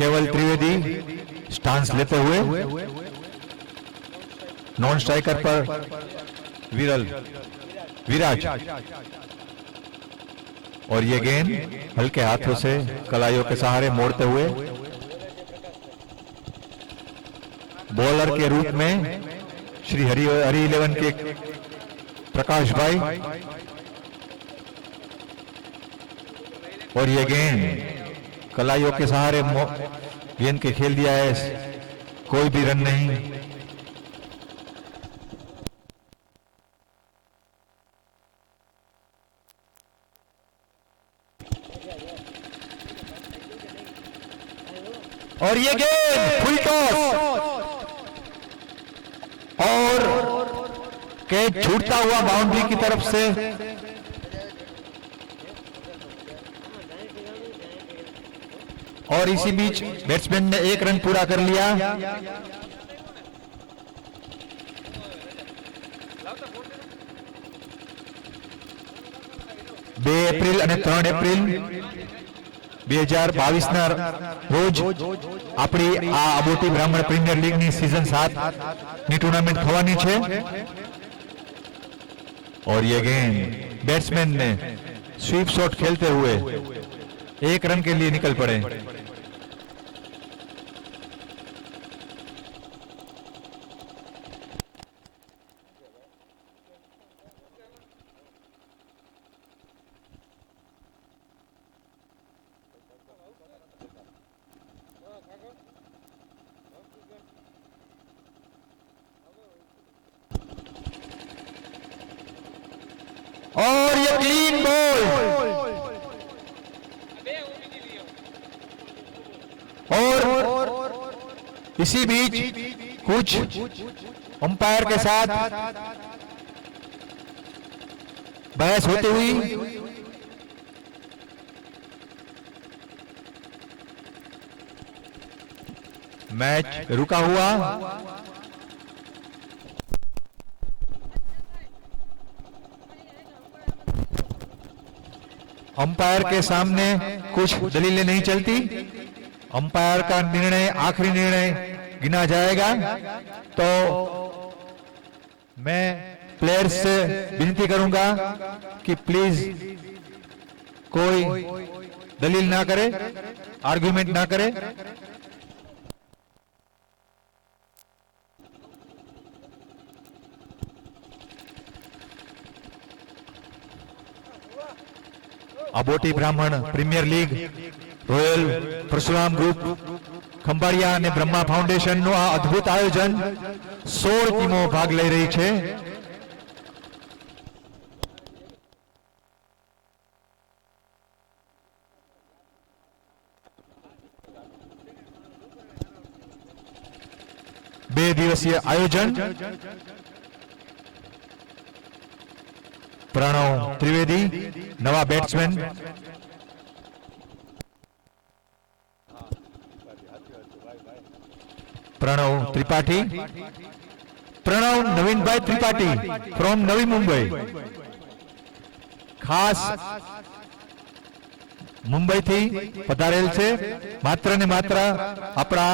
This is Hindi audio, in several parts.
केवल त्रिवेदी स्टांस लेते हुए, नॉन स्ट्राइकर पर विराज, और ये गेंद हल्के हाथों से कलाइयों के सहारे मोड़ते हुए बॉलर के रूप में श्री हरि 11 के प्रकाश भाई, और ये गेंद कलाइयों के सहारे गेंद के खेल दिया है, कोई भी रन नहीं। और ये गेंद फुल टॉस और कैच छूटता हुआ बाउंड्री की तरफ से। और इसी बीच बैट्समैन ने एक रन पूरा कर लिया। 2 એપ્રિલ અને 3 એપ્રિલ 2022 રોજ આપણી આ આબોટી બ્રાહ્મણ પ્રીમિયર લીગની સીઝન 7 ની ટુર્નામેન્ટ થવાની છે। और ये गेंद बैट्समैन ने स्वीप शॉट खेलते हुए 1 रन के लिए निकल पड़े। और ये क्लीन बॉल, और इसी बीच कुछ अंपायर के साथ बहस होती हुई मैच रुका हुआ। अंपायर के सामने कुछ दलीलें नहीं चलती। अंपायर का निर्णय आखिरी निर्णय गिना जाएगा। तो मैं प्लेयर्स से विनती करूंगा कि प्लीज कोई दलील ना करे, आर्गुमेंट ना करे। Aboti Brahmin premier league royal Parshuram group Khambhalia અને બ્રહ્મા ફાઉન્ડેશન નું આ અદ્ભુત આયોજન 16 ટીમો ભાગ લઈ રહી છે। બે દિવસીય આયોજન प्रणव त्रिवेदी नवा बैट्समैन, प्रणव त्रिपाठी, प्रणव नवीन भाई त्रिपाठी फ्रॉम नवी मुंबई, खास मुंबई थी पधारेल छे मात्र ने मात्र अपना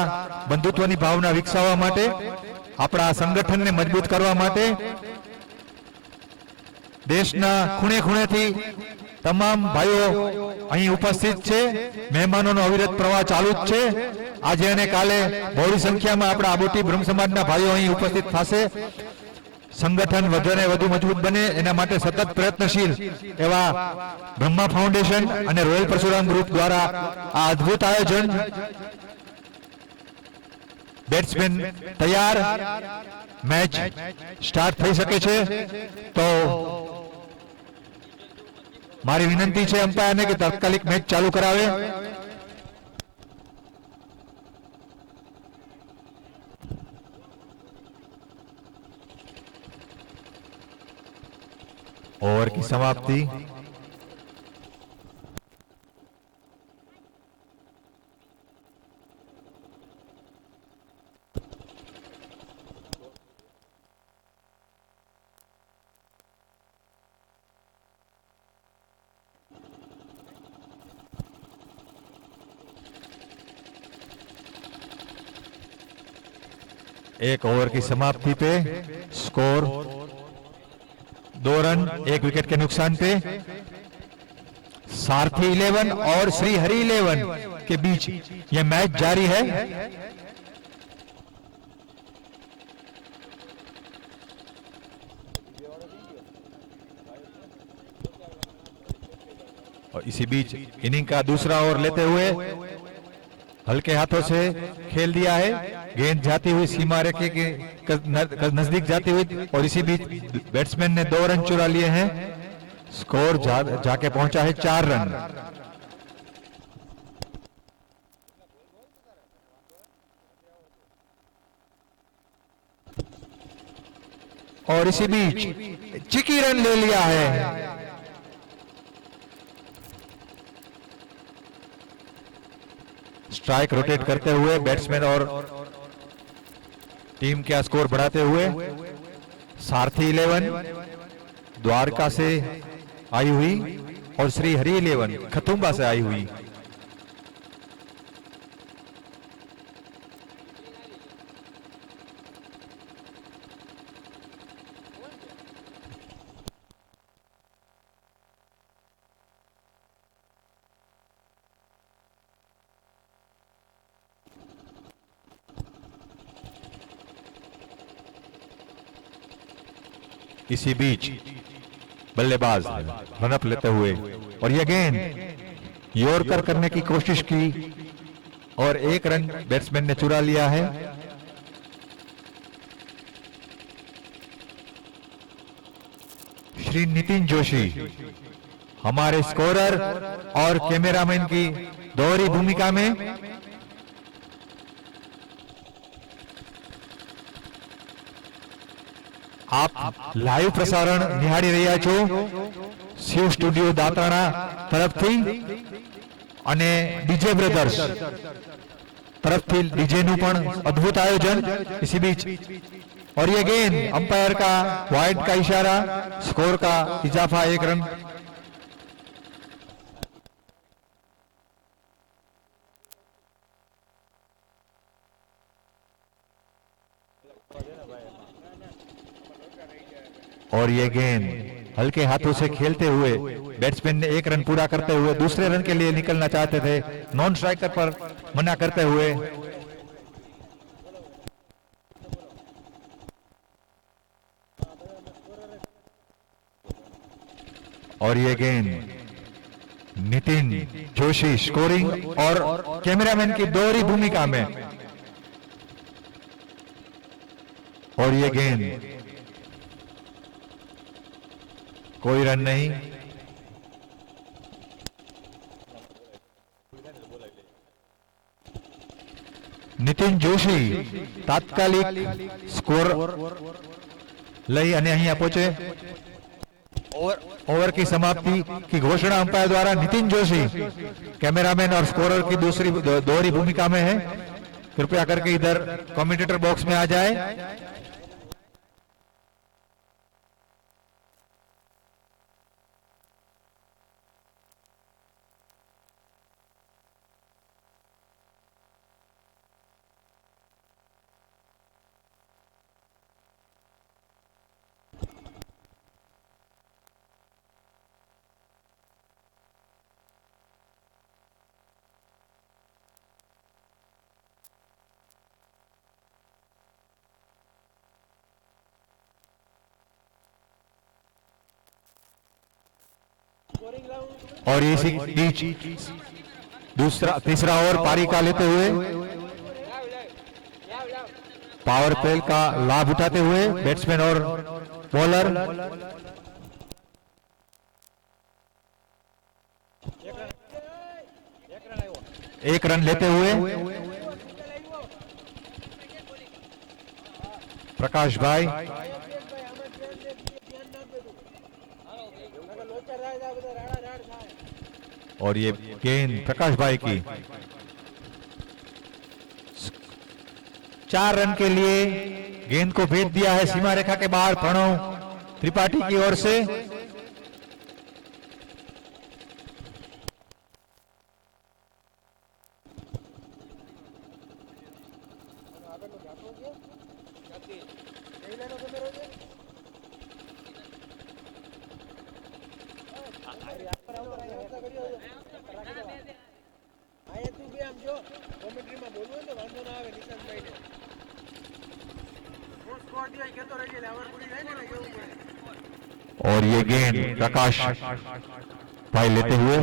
बंधुत्वनी भावना विकसाववा माटे, अपना संगठन ने मजबूत करवा माटे। देशना खूणे खूणे थी तमाम भाईओ અહીં ઉપસ્થિત છે। મહેમાનોનો અવિરત પ્રવાહ ચાલુ જ છે। આજે અને કાલે બહોળી સંખ્યામાં આપણા આબોટી બ્રહ્મ સમાજના ભાઈઓ અહીં ઉપસ્થિત થશે। સંગઠન વધુ ને વધુ મજબૂત બને એના માટે સતત પ્રયત્નશીલ એવા બ્રહ્મા ફાઉન્ડેશન અને રોયલ પરશુરામ ગ્રુપ દ્વારા આ અદ્ભુત આયોજન। બેટ્સમેન તૈયાર, મેચ સ્ટાર્ટ થઈ શકે છે। તો मारी विनंती है अंपायर ने कि तात्कालिक मैच चालू करावे। ओवर की समाप्ति। एक ओवर की समाप्ति पे स्कोर 2 रन 1 विकेट के नुकसान पे सारथी 11 और श्री हरि 11 के बीच यह मैच जारी है। और इसी बीच इनिंग का दूसरा ओवर लेते हुए हल्के हाथों से खेल दिया है, गेंद जाती हुई सीमा रेखे के नजदीक जाती हुई, और इसी बीच बैट्समैन ने 2 रन चुरा लिए हैं। स्कोर जाके पहुंचा है 4 रन। और इसी बीच चिकी रन ले लिया है। स्ट्राइक रोटेट करते हुए बैट्समैन और टीम का स्कोर बढ़ाते हुए सारथी 11 द्वारका से आई हुई और श्री हरि 11 खतुंबा से आई हुई। इसी बीच बल्लेबाज रनअप लेते हुए और यह गेंद यॉर्कर करने की कोशिश की और 1 रन बैट्समैन ने चुरा लिया है। श्री नितिन जोशी हमारे स्कोरर और कैमरामैन की दोहरी भूमिका में। आप लाइव प्रसारण निहाળી રહ્યા છો શિવ સ્ટુડિયો દાતાણા તરફથી અને ડીજે બ્રધર્સ तरफથી डीजे નું પણ अद्भुत आयोजन। इसी बीच और ये गेंद अंपायर का वाइड का इशारा, स्कोर का इजाफा 1 रन। और ये गेंद हल्के हाथों से खेलते हुए बैट्समैन ने 1 रन पूरा करते हुए दूसरे रन के लिए निकलना चाहते थे, नॉन स्ट्राइकर पर मना करते हुए। और ये गेंद नितिन जोशी स्कोरिंग और कैमरामैन की दोहरी भूमिका में। और ये गेंद कोई रन नहीं। नितिन जोशी तात्कालिक स्कोर लई અને અહીંયા પહોંચે। ओवर की समाप्ति की घोषणा अंपायर द्वारा नितिन जोशी कैमरामैन और स्कोरर की दूसरी दोहरी भूमिका में है। कृपया करके इधर कमेंटेटर बॉक्स में आ जाए। और इसी बीच तीसरा ओवर पारी का लेते हुए पावर प्ले का लाभ उठाते हुए बैट्समैन और बॉलर एक रन लेते हुए प्रकाश भाई और ये गेंद प्रकाश भाई की 4 रन के लिए गेंद को भेज दिया है सीमा रेखा के बाहर प्रणव त्रिपाठी की ओर से। और ये गेंद प्रकाश भाई लेते हुए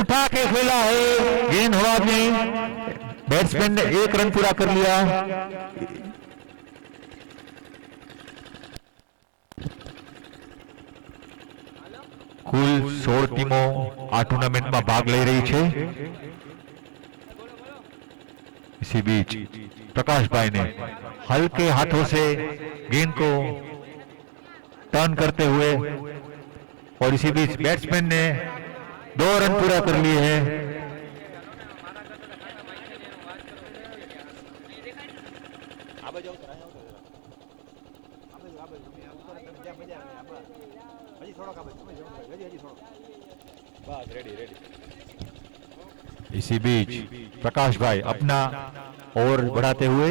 उठा के खेला है, गेंद हवा में, बैट्समैन ने 1 रन पूरा कर लिया। કુલ 16 ટીમો આ ટુર્નામેન્ટમાં ભાગ લઈ રહી છે। इसी बीच प्रकाश भाई ने हल्के हाथों से गेंद को टर्न करते हुए और इसी बीच बैट्समैन ने 2 रन पूरा कर लिए हैं। इसी बीच प्रकाश भाई अपना ओवर बढ़ाते हुए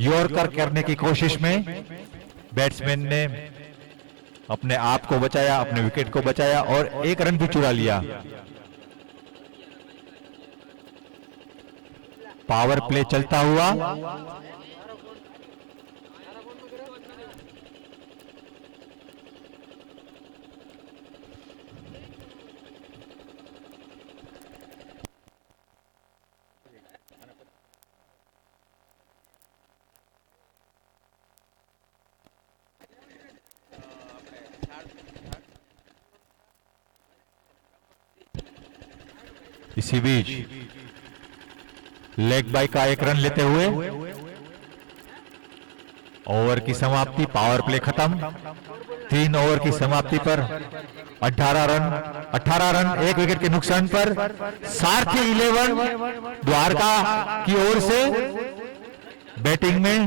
यॉर्कर करने की कोशिश में बैट्समैन ने अपने आप को बचाया, अपने विकेट को बचाया और 1 रन भी चुरा लिया। पावर प्ले चलता हुआ इसी बीच लेग बाय का 1 रन लेते हुए ओवर की समाप्ति, पावर प्ले खत्म। 3 ओवर की समाप्ति पर 18 रन 1 विकेट के नुकसान पर सारथी 11 द्वारका की ओर से बैटिंग में।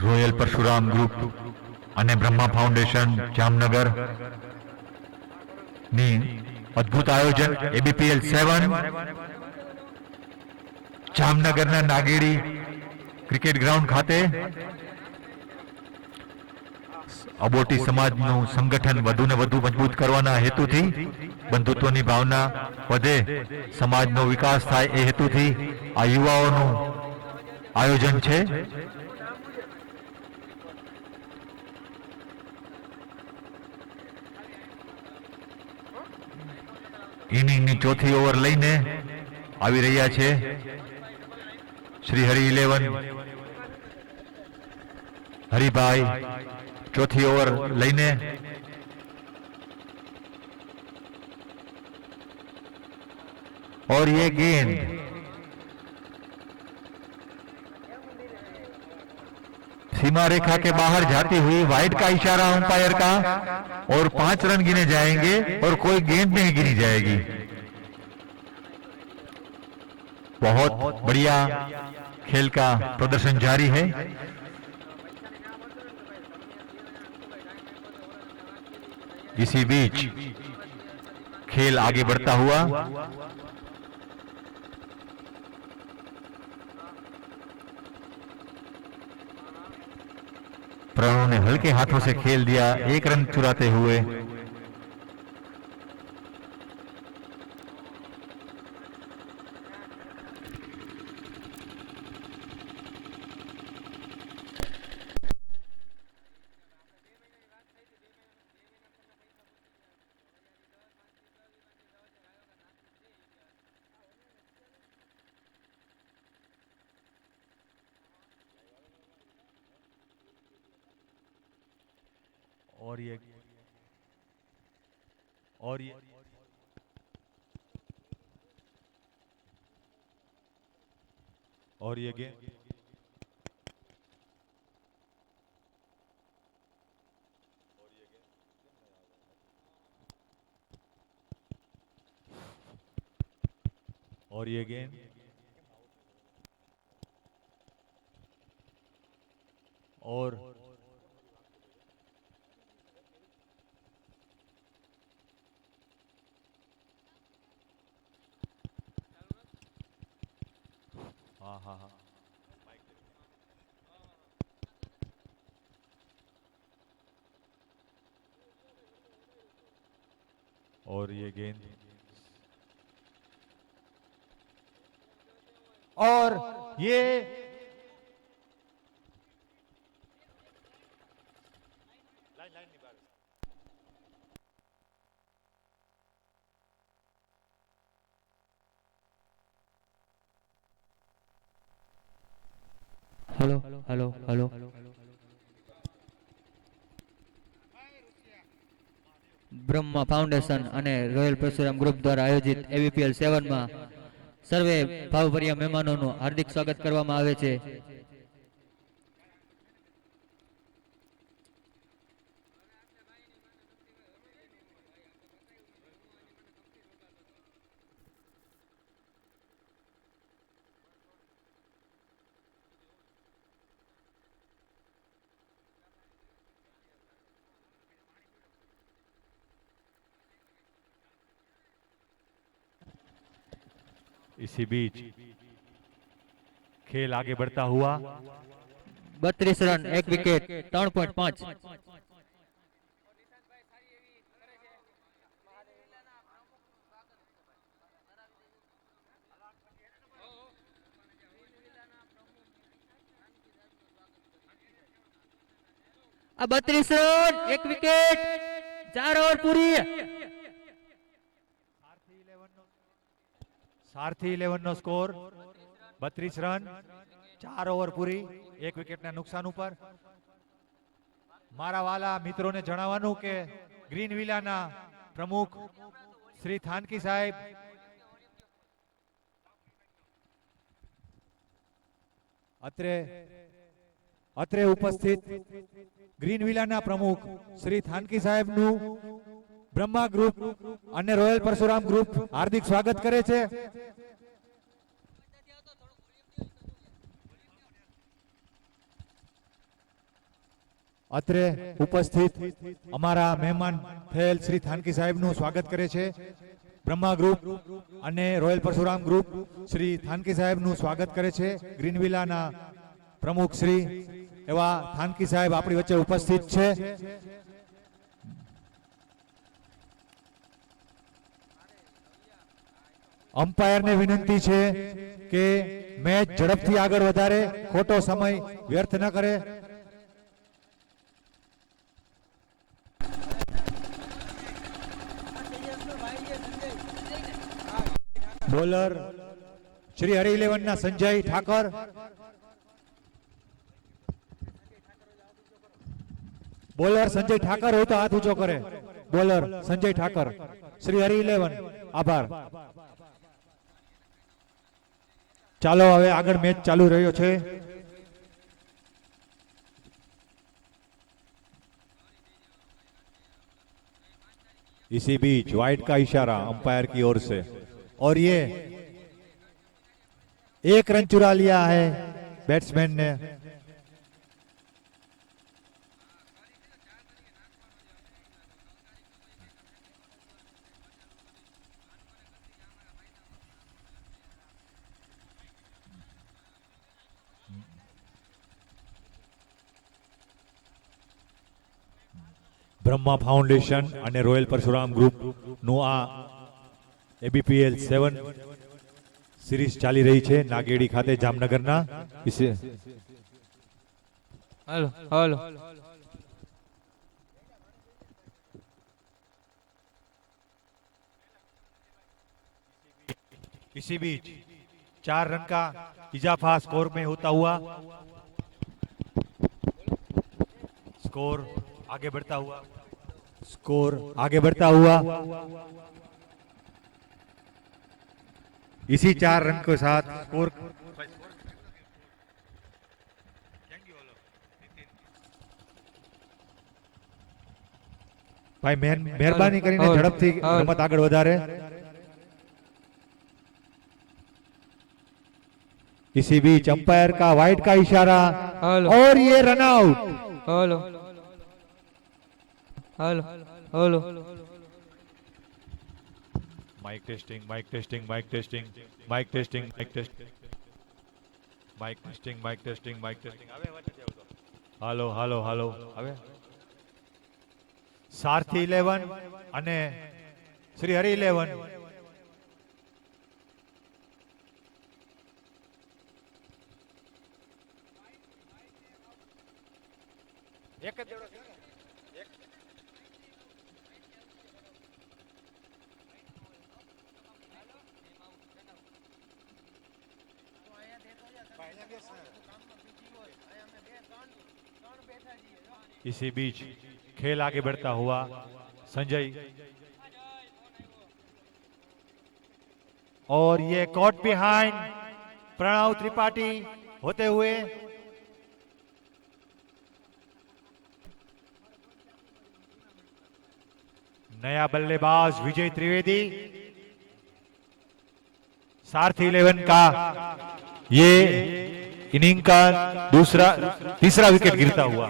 રોયલ પરશુરામ ગ્રુપ અને બ્રહ્મા ફાઉન્ડેશન જામનગર ની અદ્ભુત આયોજન એબીપીએલ 7 જામનગરના નાગેડી ક્રિકેટ ગ્રાઉન્ડ ખાતે અબોટી સમાજનું સંગઠન વધુ ને વધુ મજબૂત કરવાના હેતુથી, બંધુત્વની ભાવના વધે, સમાજનો વિકાસ થાય એ હેતુથી આ યુવાઓનું આયોજન છે। ઇનિંગની ચોથી ઓવર લઈને આવી રહ્યા છે શ્રી હરિ 11 હરિભાઈ। ચોથી ઓવર લઈને और ये गेंद सीमा रेखा के बाहर जाती हुई वाइड का इशारा अंपायर का और 5 रन गिने जाएंगे और कोई गेंद नहीं गिनी जाएगी। बहुत बढ़िया खेल का प्रदर्शन जारी है। इसी बीच खेल आगे बढ़ता हुआ प्रणव ने हल्के हाथों से खेल दिया 1 रन चुराते हुए। और ये गेंद और ये गेंद और हाँ हाँ हाँ और ये गेंद और ये hello hello hello Brahma foundation અને રોયલ પરશુરામ ગ્રુપ દ્વારા આયોજિત એવીપીએલ 7 માં સર્વે ભાવભર્યા મહેમાનોનું હાર્દિક સ્વાગત કરવામાં આવે છે. इसी बीच खेल आगे बढ़ता हुआ 32 રન 1 વિકેટ 3.5. આ 32 રન 1 વિકેટ 4 ઓવર પૂરી. सारथी 11 નો સ્કોર 32 રન 4 ઓવર પૂરી 1 વિકેટના નુકસાન ઉપર. મારા વાલા મિત્રોને જણાવવાનું કે ગ્રીન વિલાના પ્રમુખ શ્રી થાનકી સાહેબ અત્રે ઉપસ્થિત ગ્રીન વિલાના પ્રમુખ શ્રી થાનકી સાહેબનું બ્રહ્મા ગ્રુપ અને રોયલ પરશુરામ ગ્રુપ હાર્દિક સ્વાગત કરે છે. અત્રે ઉપસ્થિત અમારા મહેમાન થયેલ શ્રી થાનકી સાહેબનું સ્વાગત કરે છે. બ્રહ્મા ગ્રુપ અને રોયલ પરશુરામ ગ્રુપ શ્રી થાનકી સાહેબનું સ્વાગત કરે છે. ગ્રીન વિલાના પ્રમુખ શ્રી એવા થાનકી સાહેબ આપણી વચ્ચે ઉપસ્થિત છે. અમ્પાયરને વિનંતી છે કે મેચ ઝડપથી આગળ વધારે, ખોટો સમય વ્યર્થ ન કરે. બોલર શ્રી હરિ 11 ના સંજય ઠાકર. બોલર સંજય ઠાકર હોય તો હાથ ઊંચો કરે. બોલર સંજય ઠાકર શ્રી હરિ 11. આભાર. ચાલો હવે આગળ મેચ ચાલુ રહ્યો છે. इसी बीच वाइड का इशारा अंपायर की ओर से और ये 1 रन चुरा लिया है बैट्समैन ने. બ્રહ્મા ફાઉન્ડેશન અને રોયલ પરશુરામ ગ્રુપ નું આ એબીપીએલ 7 સિરીઝ ચાલી રહી છે નાગેડી ખાતે જામનગરના. हेलो हेलो इसी बीच 4 रन का इजाफा स्कोर में होता हुआ स्कोर आगे बढ़ता हुआ इसी 4 रन के साथ स्कोर भाई मेहरबानी કરીને ઝડપથી રમત આગળ વધારે. इसी बीच अंपायर का वाइड का इशारा हेलो और ये run out. Hello hello hello mic testing mic testing mic testing mic testing mic testing mic testing mic testing mic testing હવે વાત નથી આવતો। હાલો હાલો હાલો હવે સારથી 11 અને શ્રી હરિ 11 એક જ દેડો છે ને એક इसी बीच खेल आगे बढ़ता हुआ संजय और ये कॉट बिहाइंड प्रणव त्रिपाठी होते हुए नया बल्लेबाज विजय त्रिवेदी सारथी 11 का ये इनिंग का तीसरा विकेट गिरता हुआ।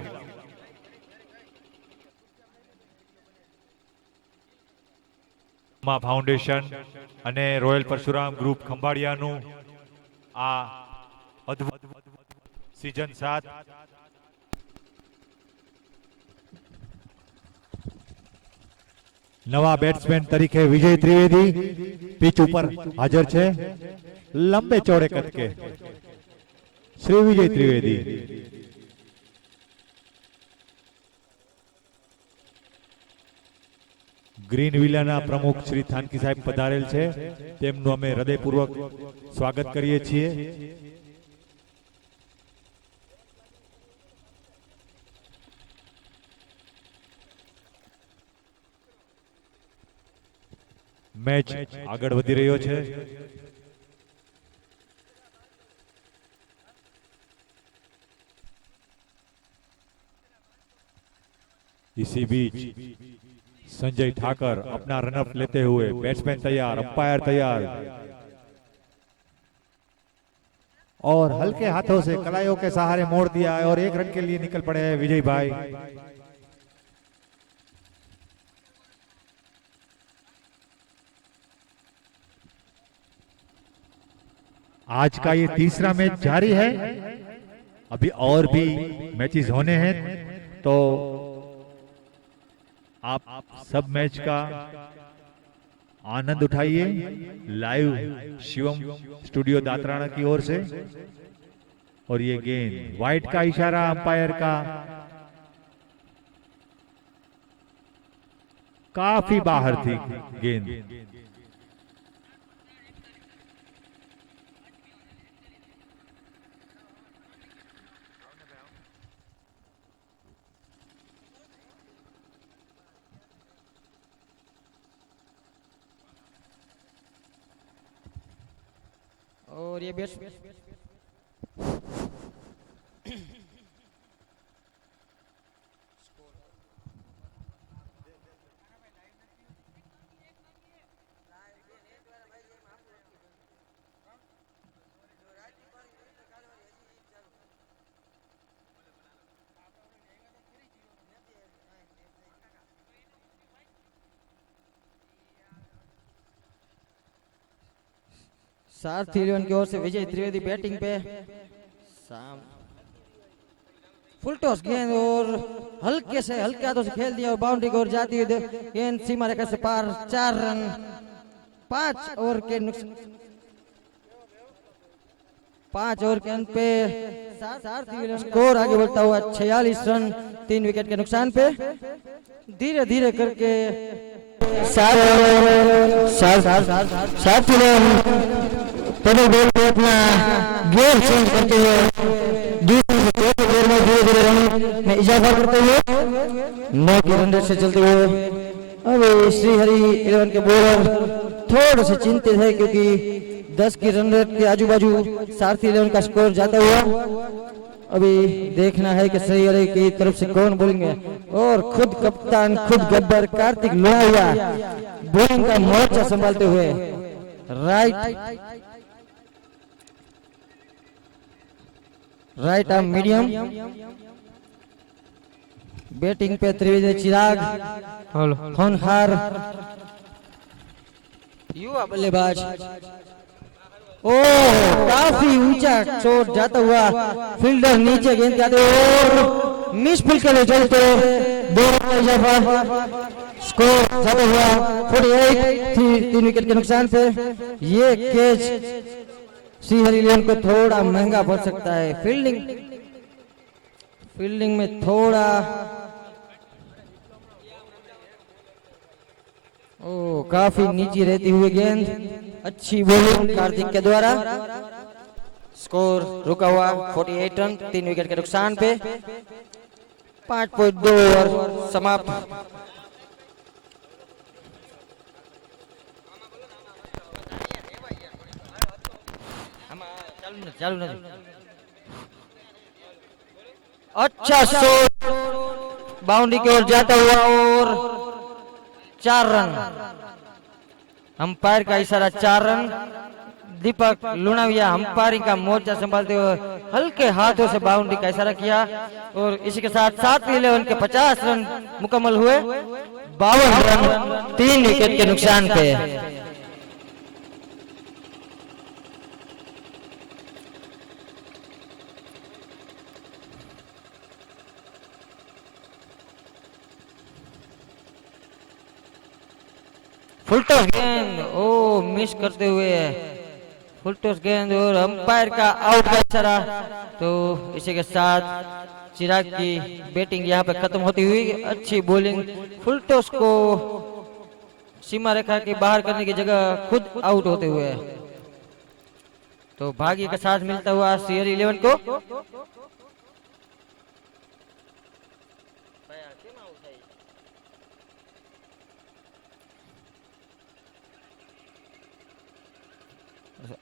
फाउंडेशन અને રોયલ પરશુરામ ગ્રુપ ખંભાળિયાનું આ અદ્ભુત સીઝન 7 નવા બેટ્સમેન તરીકે વિજય ત્રિવેદી પિચ ઉપર હાજર છે। લંબે ચોડે કટકે શ્રી વિજય ત્રિવેદી ग्रीन विलाना प्रमुख श्री थानकी साहेब पधारेल छे तेमनुं अमे हृदयपूर्वक स्वागत करीए छीए। मैच आगळ वधी रह्यो छे। इसी बीच संजय ठाकर अपना रनअप लेते हुए बैट्समैन तैयार अंपायर तैयार और हल्के हाथों से कलाइयों के सहारे मोड़ दिया है और एक रन के लिए निकल पड़े हैं विजय भाई। आज का ये तीसरा मैच जारी है। अभी और भी मैचेस होने हैं तो आप सब मैच का आनंद उठाइए लाइव शिवम स्टूडियो दातराना की ओर से। और ये गेंद वाइड का इशारा अंपायर का काफी बाहर थी गेंद। और ये बैट्स सारथी 11 की ओर से विजय त्रिवेदी बैटिंग पे फुल टॉस गेंद और हल्के हाथों से खेल दिया और बाउंड्री की ओर जाती हुई गेंद सीमा रेखा से पार 4 रन 5 ओवर के नुकसान 5 ओवर के अंत पे सारथी स्कोर आगे बढ़ता हुआ 46 रन 3 विकेट के नुकसान पे धीरे धीरे करके अपना गेयर चेंज करते हुए दूसरे गेयर में धीरे धीरे रन में इजाफा करते हुए 9 की रन रेट से चलते हुए अब श्रीहरि 11 के बॉलर थोड़े से चिंतित है क्योंकि 10 की रन रेट के आजू बाजू सारथी 11 का स्कोर जाता हुआ। अभी देखना है कि श्रीहरि की तरफ से कौन बॉलिंग है और खुद कप्तान खुद गब्बर कार्तिक लोहिया बॉलिंग का मोर्चा संभालते हुए right right arm medium. Batting पे त्रिवेदी चिराग होनहार युवा बल्लेबाज। ओ काफी ऊंचा शॉट जाता हुआ, फील्डर नीचे गेंद के आते और मिस फील्ड के लिए चलते स्कोर जाता हुआ 48, 3 विकेट के नुकसान पे। ये कैच श्रीहरि इलेवन को थोड़ा महंगा पड़ सकता है। फील्डिंग में थोड़ा काफी नीचे रहती हुई गेंद, अच्छी बॉलिंग कार्तिक के द्वारा। स्कोर रुका हुआ 48 रन, 3 विकेट के नुकसान पे। 5.2 ओवर समाप्त। अच्छा शॉट बाउंड्री की ओर जाता हुआ और 4 रन। अंपायर का इशारा 4 रन। दीपक लुणाविया अंपायरिंग का मोर्चा संभालते हुए हल्के हाथों से बाउंड्री का इशारा किया और इसी के साथ 7-11 के 50 रन मुकम्मल हुए। 52 रन 3 विकेट के नुकसान पे। फुलटॉस गेंद मिस करते हुए फुलटॉस गेंद और अंपायर का आउट का इशारा। तो इसी के साथ चिराग की बैटिंग यहाँ पे खत्म होती हुई। अच्छी बॉलिंग, फुलटॉस को सीमा रेखा के बाहर करने की जगह खुद आउट होते हुए। तो भाग्य का साथ मिलता हुआ श्रीहरि इलेवन को।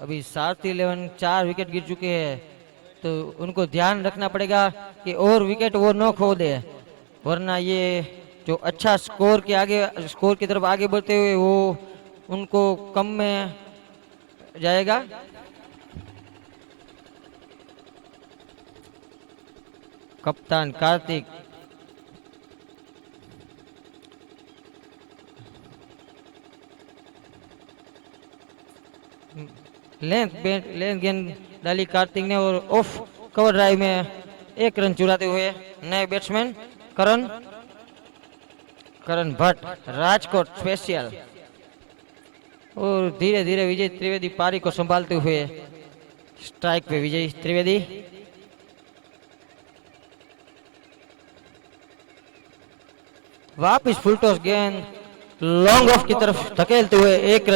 अभी सारथी 11 4 विकेट गिर चुके हैं, तो उनको ध्यान रखना पड़ेगा कि और विकेट वो न खो दे, वरना ये जो अच्छा स्कोर की तरफ आगे बढ़ते हुए वो उनको कम में जाएगा। कप्तान कार्तिक लेंथ गेंद डाली कार्तिक ने और ऑफ कवर ड्राइव में 1 रन चुराते हुए नए बैट्समैन करण भट्ट राजकोट स्पेशल। और धीरे धीरे विजय त्रिवेदी पारी को संभालते हुए स्ट्राइक पे विजय त्रिवेदी। वापिस फुलटॉस गेंद लॉन्ग ऑफ की तरफ धकेलते हुए 1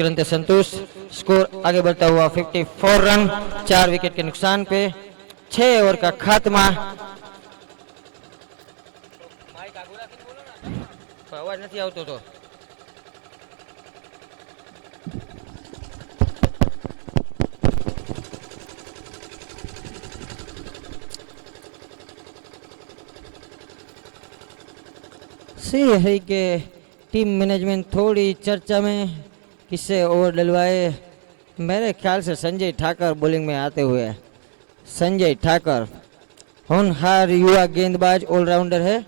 रन से संतुष्ट। स्कोर आगे बढ़ता हुआ 54 रन 4 विकेट के नुकसान पे। 6 ओवर का खात्मा। आवाज नहीं आवतो तो श्रीहरि के टीम मैनेजमेंट थोड़ी चर्चा में किससे ओवर डलवाए। मेरे ख्याल से संजय ठाकर बॉलिंग में आते हुए। संजय ठाकर होनहार युवा गेंदबाज ऑलराउंडर है।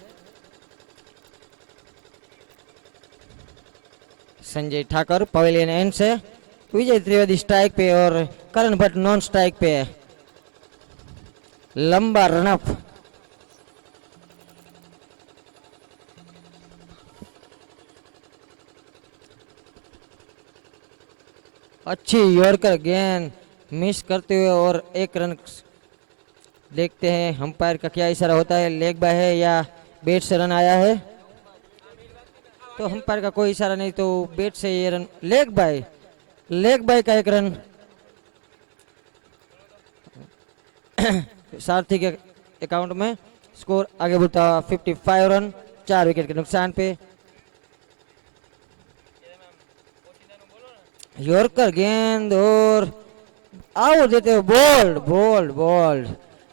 संजय ठाकर पवेलियन एंड से। विजय त्रिवेदी स्ट्राइक पे और करण भट्ट नॉन स्ट्राइक पे। लंबा रनअप। अच्छी यॉर्कर गेंद मिस करते हुए और 1 रन। देखते हैं अंपायर का क्या इशारा होता है, लेग बाय है या बैट से रन आया है। तो अंपायर का कोई इशारा नहीं, तो बैट से ये रन। लेग बाय का 1 रन सारथी के अकाउंट में। स्कोर आगे बढ़ता 55 रन 4 विकेट के नुकसान पे। यॉर्कर गेंद और आउट देते हुए बोल्ड।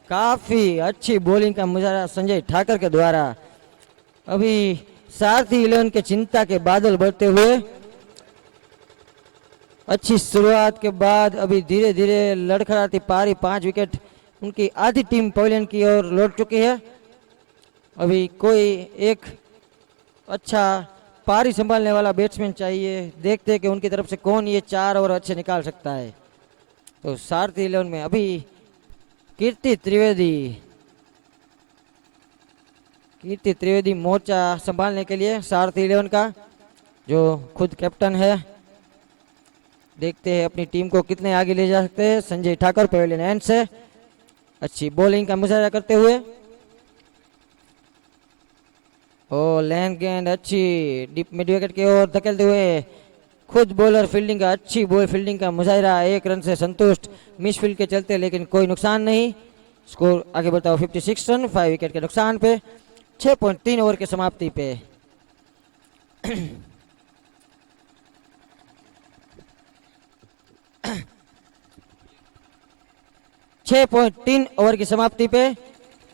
काफी अच्छी बॉलिंग का मुजाहरा संजय ठाकर के द्वारा। अभी सारथी 11 के चिंता के बादल बढ़ते हुए अच्छी शुरुआत के बाद अभी धीरे धीरे लड़खड़ाती पारी 5 विकेट उनकी आधी टीम पवेलियन की ओर लौट चुकी है। अभी कोई एक अच्छा पारी संभालने वाला बैट्समैन चाहिए। देखते हैं कि उनकी तरफ से कौन ये 4 ओवर अच्छे निकाल सकता है। तो सारथी 11 में अभी कीर्ति त्रिवेदी मोर्चा संभालने के लिए सारथी 11 का, जो खुद कैप्टन है। देखते हैं अपनी टीम को कितने आगे ले जा सकते हैं। संजय ठाकुर पवेलियन एंड से अच्छी बॉलिंग का मुजाहरा करते हुए, और लेंथ गेंद अच्छी डीप मिड विकेट की ओर धकेलते हुए खुद बॉलर फील्डिंग का अच्छी बॉल फील्डिंग का मुजाहरा। 1 रन से संतुष्ट मिस फील्ड के चलते, लेकिन कोई नुकसान नहीं। स्कोर आगे बढ़ता हुआ 56 रन 5 विकेट के नुकसान पे 6.3 ओवर की समाप्ति पे। 6.3 ओवर की समाप्ति पे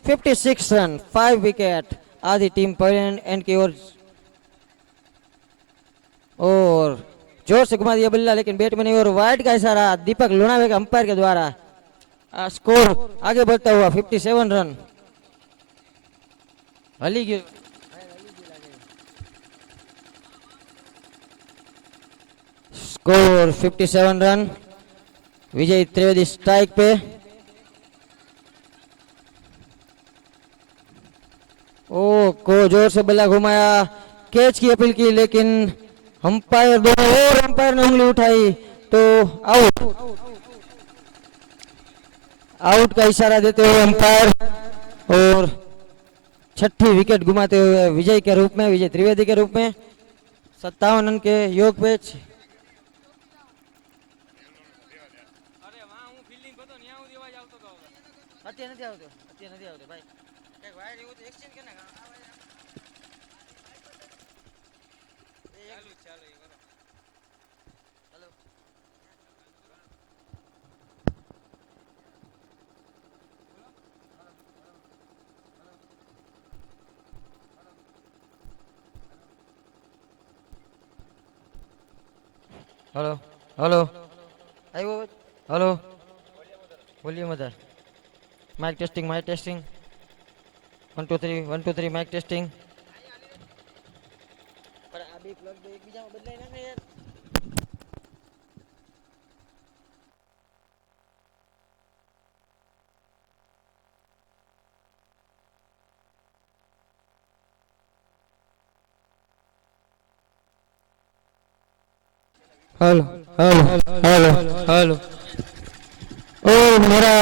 56 रन 5 विकेट आधी टीम पवेलियन एंड की ओर। और जोर से घुमा दिया बल्ला, लेकिन बैट में नहीं, और वाइड का इशारा दीपक लोनावे के अंपायर के द्वारा। स्कोर आगे बढ़ता हुआ 57 रन। हली गिर स्कोर 57 रन। विजय त्रिवेदी स्ट्राइक पे। ओ को जोर से बल्ला घुमाया, कैच की अपील की, लेकिन अंपायर दोनों और अंपायर ने उंगली उठाई तो आउट। आउट का इशारा देते हुए अंपायर, और 6ठी विकेट घुमाते हुए विजय के रूप में, विजय त्रिवेदी के रूप में 57 रन के योग पे। हेलो हेलो आयो हेलो बोलिए mother. Mic testing 1 2 3 1 2 3 mic testing. पर अभी प्लग दे एक बीजा में बदले ना यार। Hello hello hello hello. और मेरा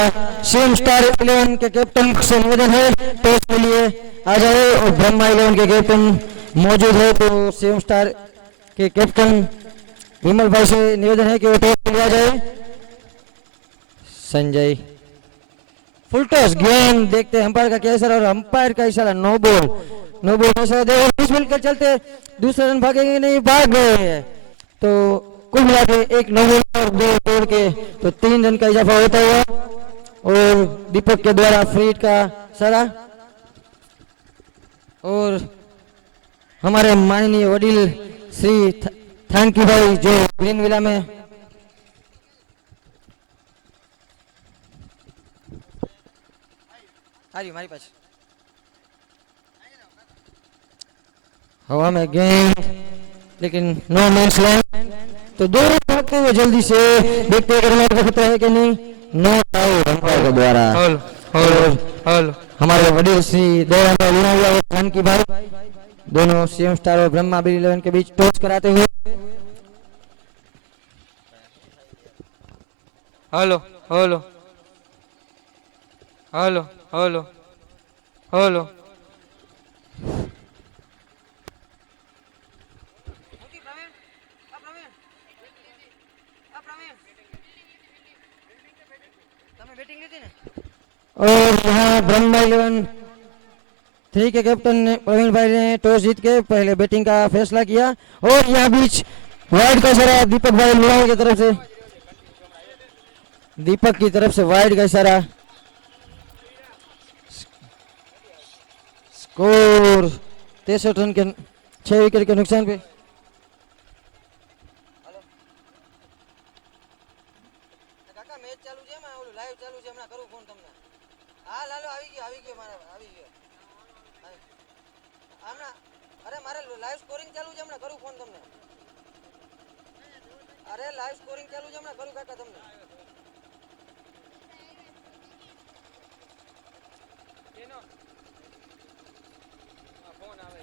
सीएम स्टार 11 के कैप्टन से निवेदन है टॉस के लिए आ जाए, और ब्रह्मा 11 के कैप्टन मौजूद है, तो सीएम स्टार के कैप्टन विमल भाई से निवेदन है कि वो टॉस के लिए आ जाए। संजय फुल टॉस गेंद, देखते हैं अंपायर का क्या इशारा, और अंपायर का इशारा नो बॉल। नो बॉल का इशारा दे, और मिस फील्ड के चलते दूसरे रन भागेंगे नहीं, भाग गए। तो कुल मिला के 1 नो बॉल और 2 तोड़ के तो 3 रन का इजाफा होता हुआ, और दीपक के द्वारा फ्री हिट का सारा। और हमारे माननीय वडील श्री थैंक यू भाई, जो ग्रीन विला में हमारे पास हवा में गेंद, लेकिन नो मैच लैंड। तो 2 रन भागते हुए जल्दी से देखते हैं रन आउट का खतरा है कि नहीं। नॉट आउट अंपायर के द्वारा। और हमारे वडील श्री दयानंद लुनाविया और खान की भाई दोनों सीएम स्टार और ब्रह्मा बी 11 के बीच टॉस कराते हुए। Hello hello hello hello hello. और यहाँ ब्रह्मा 11 के कैप्टन प्रवीण भाई ने टॉस जीत के पहले बैटिंग का फैसला किया, और यहाँ बीच वाइड का इशारा दीपक भाई लुनावे की तरफ से, दीपक की तरफ से वाइड का इशारा। स्कोर 63 रन के 6 विकेट के नुकसान पे। ઓલું લાઈવ ચાલુ છે હમણાં કરું ફોન તમને હા લાલો આવી ગયો મારા આવી ગયો હમણાં અરે મારે લાઈવ સ્કોરિંગ ચાલુ છે હમણાં કરું ફોન તમને અરે લાઈવ સ્કોરિંગ ચાલુ છે હમણાં કરું કાકા તમને એનો ફોન આવે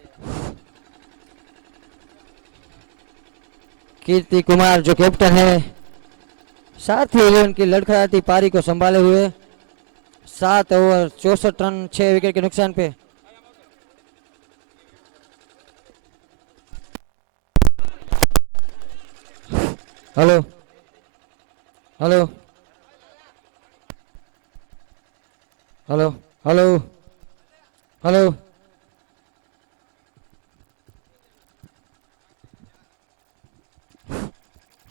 कीर्ति कुमार जो कैप्टन है साथ ही 11 की लड़खड़ाती पारी को संभाले हुए 7 ओवर 64 रन 6 विकेट के नुकसान पे hello hello hello hello hello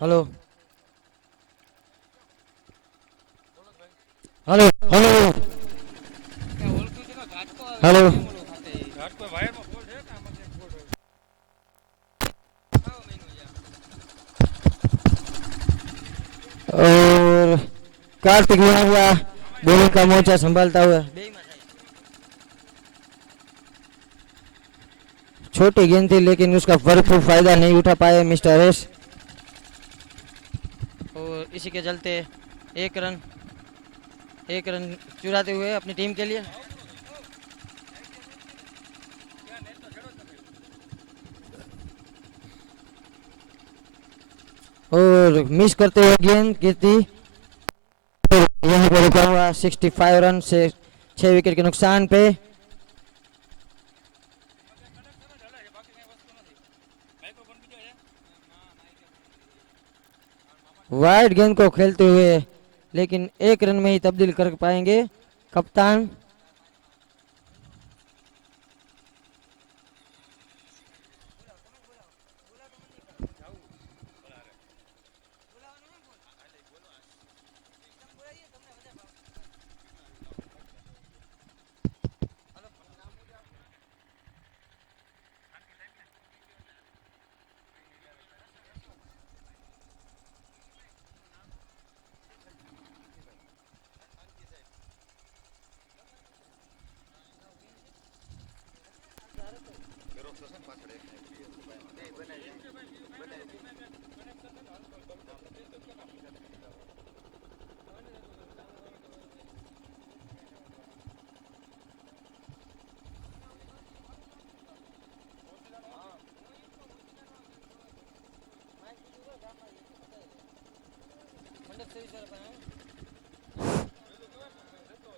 hello hello hello hello और कार्तिक लोहानिया बॉलिंग का मोर्चा संभालता हुआ छोटी गेंद थी लेकिन उसका भरपूर फायदा नहीं उठा पाए मिस्टर रेस और इसी के चलते एक रन चुराते हुए अपनी टीम के लिए और मिस करते हुए गेंद कीर्ति यहीं पर रुका हुआ 65 रन से 6 विकेट के नुकसान पे वाइड गेंद को खेलते हुए लेकिन एक रन में ही तब्दील कर पाएंगे कप्तान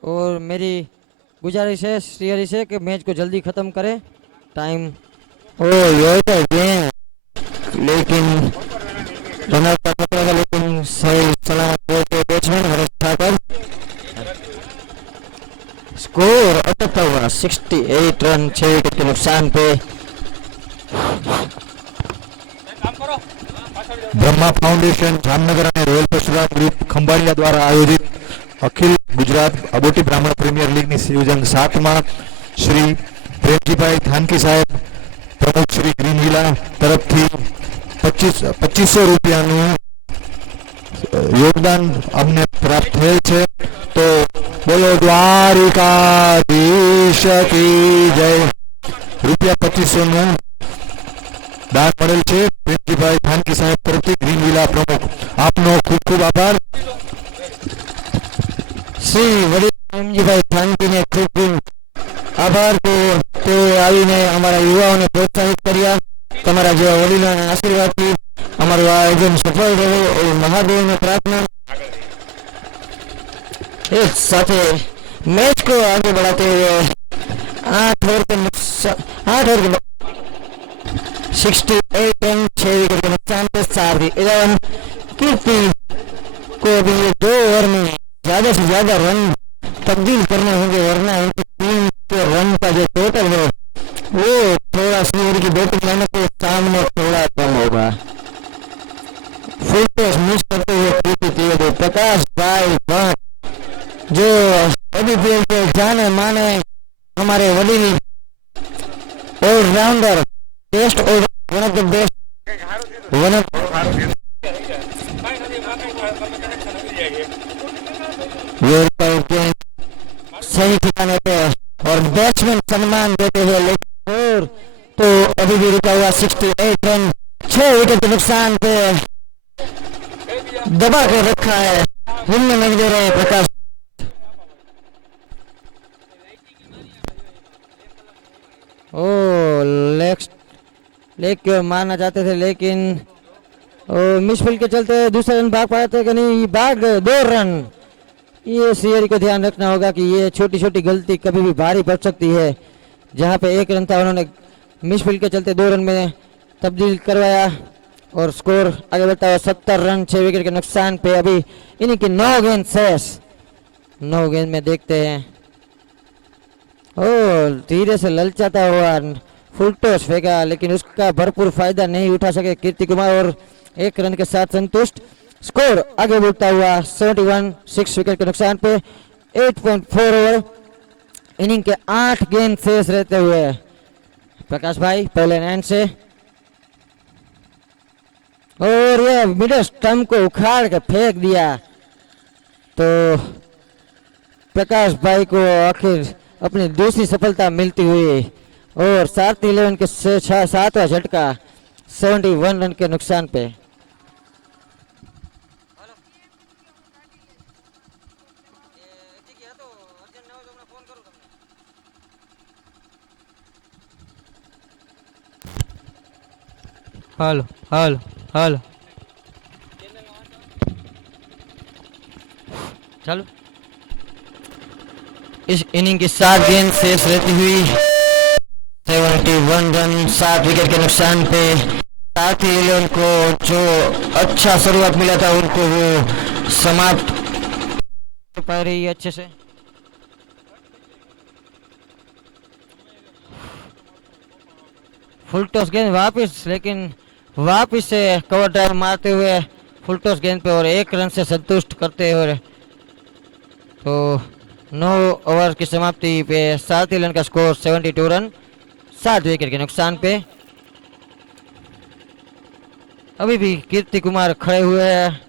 और मेरी गुजारिश है श्री हरि से कि मैच को जल्दी खत्म करें टाइम ओ ये तो गेम लेकिन रनर का पकड़ेगा लेकिन सही सलामत बैट्समैन हरीश ठाकर स्कोर अटकता हुआ 68 रन 6 विकेट के नुकसान पे બ્રહ્મા ફાઉન્ડેશન જામનગર અને રોયલ પરશુરામ ગ્રુપ ખંભાળિયા દ્વારા આયોજિત અખિલ ગુજરાત અબોટી બ્રાહ્મણ પ્રીમિયર લીગની સિઝન 7માં શ્રી પ્રેમજીભાઈ થાનકી સાહેબ પ્રમુખ શ્રી ગ્રીન વિલા તરફથી 2500 રૂપિયાનું યોગદાન અમને પ્રાપ્ત થયેલ છે. તો બોલો દ્વારિકાધીશ કી જય. રૂપિયા 2500નું દાન મળેલ છે પ્રેમજીભાઈ થાનકી સાહેબ તરફથી ગ્રીન વિલા પ્રમુખ. આપનો ખૂબ ખૂબ આભાર. શ્રી વડીલ પ્રેમજીભાઈ થાનકી ને ખૂબ ખૂબ આભાર કે તે આવીને અમારા યુવાઓને પ્રોત્સાહિત કર્યા. તમારા જેવા વડીલોના આશીર્વાદથી અમારું આયોજન સફળ રહે એ મહાદેવને પ્રાર્થના. एक साथ मैच को आगे बढ़ाते हुए 8 ओवर के 68 रन 6 विकेट के नुकसान के साथ ही 11 कीर्ति को अभी 2 ओवर में ज्यादा से ज्यादा रन तब्दील करने होंगे वरना उनकी टीम के रन का जो टोटल है वो थोड़ा श्रीहरि की बैटिंग लाइनअप के सामने थोड़ा कम होगा. फुल टॉस मिस करते हुए कीर्ति प्रकाश भाई भट्ट जो अभी के जाने माने हमारे वडील all-rounder test one of the best one of ये उनका गेंद सही ठिकाने पे और बैट्समैन सम्मान देते हुए लेकिन और तो अभी भी रुका हुआ 68 रन 6 विकेट के नुकसान पे दबा के रखा है, हिलने नहीं दे रहे प्रकाश। ओ लेग की ओर मारना चाहते थे लेकिन मिसफील्ड के चलते दूसरा रन भाग पाए थे कि नहीं, भाग 2 रन। ये सीआरई को ध्यान रखना होगा कि ये छोटी छोटी गलती कभी भी भारी पड़ सकती है। जहां पे 1 रन था उन्होंने मिसफील्ड के चलते 2 रन में तब्दील करवाया और स्कोर आगे बढ़ता है 70 रन 6 विकेट के नुकसान पे। अभी इन्हीं की 9 गेंद शेष, 9 गेंद में देखते हैं। ओ धीरे से ललचाता हुआ फुल टॉस फेंका लेकिन उसका भरपूर फायदा नहीं उठा सके कीर्ति कुमार और 1 रन के साथ संतुष्ट। स्कोर आगे बढ़ता हुआ 71 6 विकेट के नुकसान पे 8.4 ओवर, इनिंग के 8 गेंद शेष रहते हुए प्रकाश भाई पहले एंड से और ये मिडल स्टंप को उखाड़ के फेंक दिया तो प्रकाश भाई को आखिर अपनी दूसरी सफलता मिलती हुई और 7-11 के 7वां झटका 71 रन के नुकसान पे। हेलो हेलो हेलो चलो इस इनिंग की 7 गेंद शेष रहती हुई 71 रन 7 विकेट के नुकसान पे। साथ ही 11 को जो अच्छा शुरुआत मिला था उनको वो समाप्त पा रही है अच्छे से। फुल टॉस गेंद वापिस लेकिन वापिस से कवर ड्राइव मारते हुए फुल टॉस गेंद पे और 1 रन से संतुष्ट करते हुए तो 9 ओवर की समाप्ति पे 7 का स्कोर 72 रन 7 विकेट के नुकसान पे। अभी भी कीर्ति कुमार खड़े हुए हैं,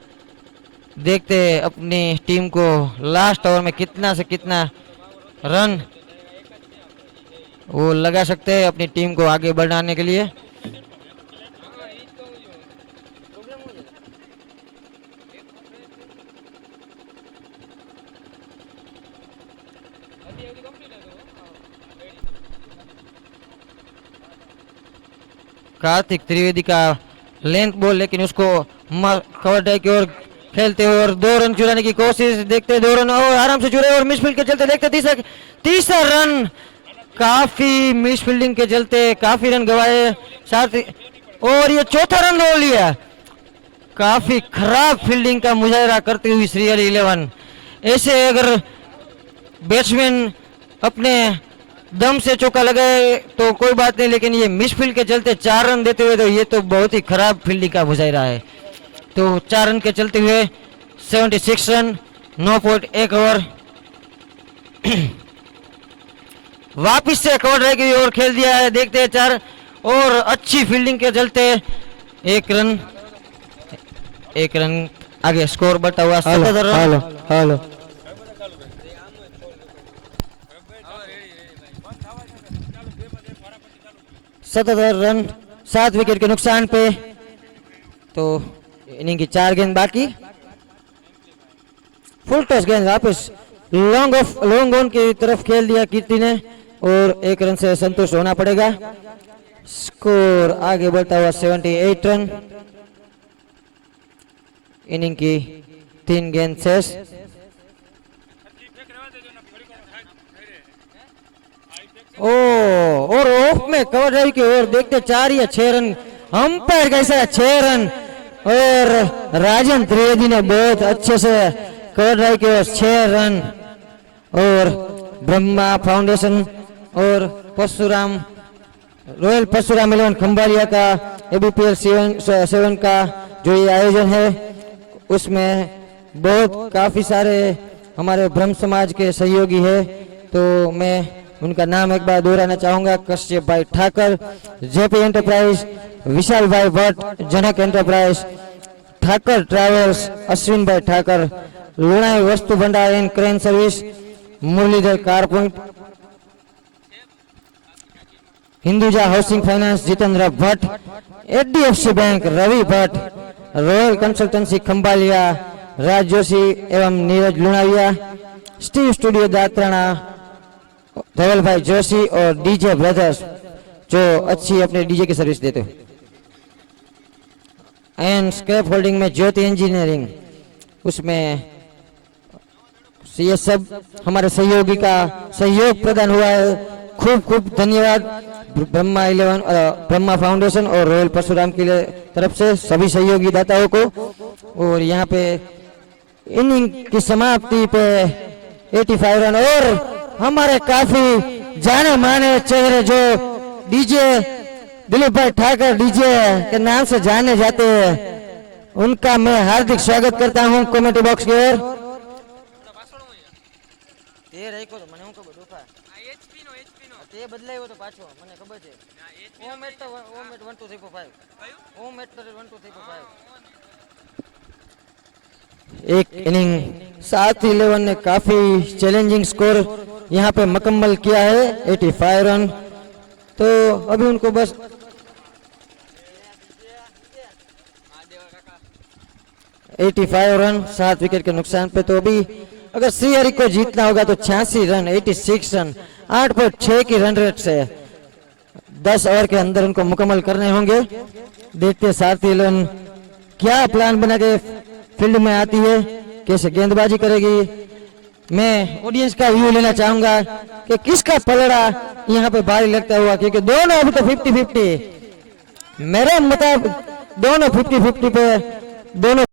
देखते अपनी टीम को लास्ट ओवर में कितना से कितना रन वो लगा सकते हैं अपनी टीम को आगे बढ़ाने के लिए। कार्तिक त्रिवेदी का लेंथ बॉल लेकिन उसको कवर ड्राइव की ओर खेलते हुए और 2 रन चुराने की कोशिश, देखते 2 रन और आराम से चुरे और मिसफील्ड के चलते देखते तीसरा रन, काफी मिस फील्डिंग के चलते काफी रन गवाए साथ और ये 4था रन दौड़ लिया। काफी खराब फील्डिंग का मुजाहरा करती हुई श्रीहरि 11। ऐसे अगर बैट्समैन अपने दम से चौका लगाए तो कोई बात नहीं, लेकिन ये मिस फील्ड के चलते 4 रन देते हुए तो ये तो बहुत ही खराब फील्डिंग का मुजाहरा है। तो 4 रन के चलते हुए 76 रन 9.1 ओवर वापिस से कवर ड्राइव की ओर खेल दिया है, देखते हैं 4 और अच्छी फील्डिंग के चलते 1 रन आगे स्कोर बढ़ता हुआ 77 रन। हेलो 77 रन 7 विकेट के नुकसान पे। तो इनिंग की 4 गेंद बाकी, फुल टॉस गेंद वापस लॉन्ग ऑन की तरफ खेल दिया कीर्ति ने और 1 रन से संतुष्ट होना पड़ेगा। स्कोर आगे बढ़ता हुआ 78 रन, इनिंग की 3 गेंद शेष। ओ और ऑफ में कवर ड्राइव की ओर देखते 4 या 6 रन, अंपायर कैसा 6 रन और राजन त्रिवेदी ने बहुत अच्छे से कवर ड्राइव की ओर 6 रन और ब्रह्मा फाउंडेशन और परशुराम रॉयल परशुराम 11 खंबालिया का एबीपीएल 7 का जो ये आयोजन है उसमें बहुत काफी सारे हमारे ब्रह्म समाज के सहयोगी है। तो मैं उनका नाम एक बार दोहराना चाहूंगा, कश्यप भाई Thakur, JP enterprise, Vishal bhai Bhatt, Janak enterprise, Thakar travels, Ashwin bhai Thakar, Lunai Vastu Bhandar and crane service, Murlidhar car point, Hinduja housing finance Jitendra Bhatt, HDFC bank Ravi Bhatt, royal consultancy Khambhalia Raj Joshi एवं नीरज लुणाविया, स्टीव स्टूडियो दात्राणा धवल भाई जोशी और डीजे ब्रदर्स जो अच्छी अपने डीजे की सर्विस देते हो। एंड स्क्रैप होल्डिंग में ज्योति इंजीनियरिंग, उसमें ये सब हमारे सहयोगी का सहयोग प्रदान हुआ है। खूब खूब धन्यवाद ब्रह्मा 11 ब्रह्मा फाउंडेशन और रॉयल परशुराम की तरफ से सभी सहयोगी दाताओं को। और यहाँ पे इनिंग की समाप्ति पे 85 रन और हमारे काफी जाने माने चेहरे जो डीजे दिलीप भाई ठाकर डीजे के नाम से जाने जाते हैं, उनका मैं हार्दिक स्वागत करता हूं कमेटी बॉक्स की ओर। एक इनिंग 7-11 ने काफी चैलेंजिंग स्कोर यहाँ पे मुकम्मल किया है 85 रन। तो अभी उनको बस 85 रन 7 विकेट के नुकसान पे। तो अभी अगर श्रीहरि को जीतना होगा तो 86 रन 86 रन 8.6 की रन रेट से 10 ओवर के अंदर उनको मुकम्मल करने होंगे। देखते 7-11 क्या प्लान बना के फील्ड में आती है, कैसे गेंदबाजी करेगी। मैं ऑडियंस का व्यू लेना चाहूंगा कि किसका पलड़ा यहाँ पे भारी लगता हुआ, क्योंकि दोनों अभी तो 50-50 मेरे मुताबिक दोनों 50-50 पे दोनों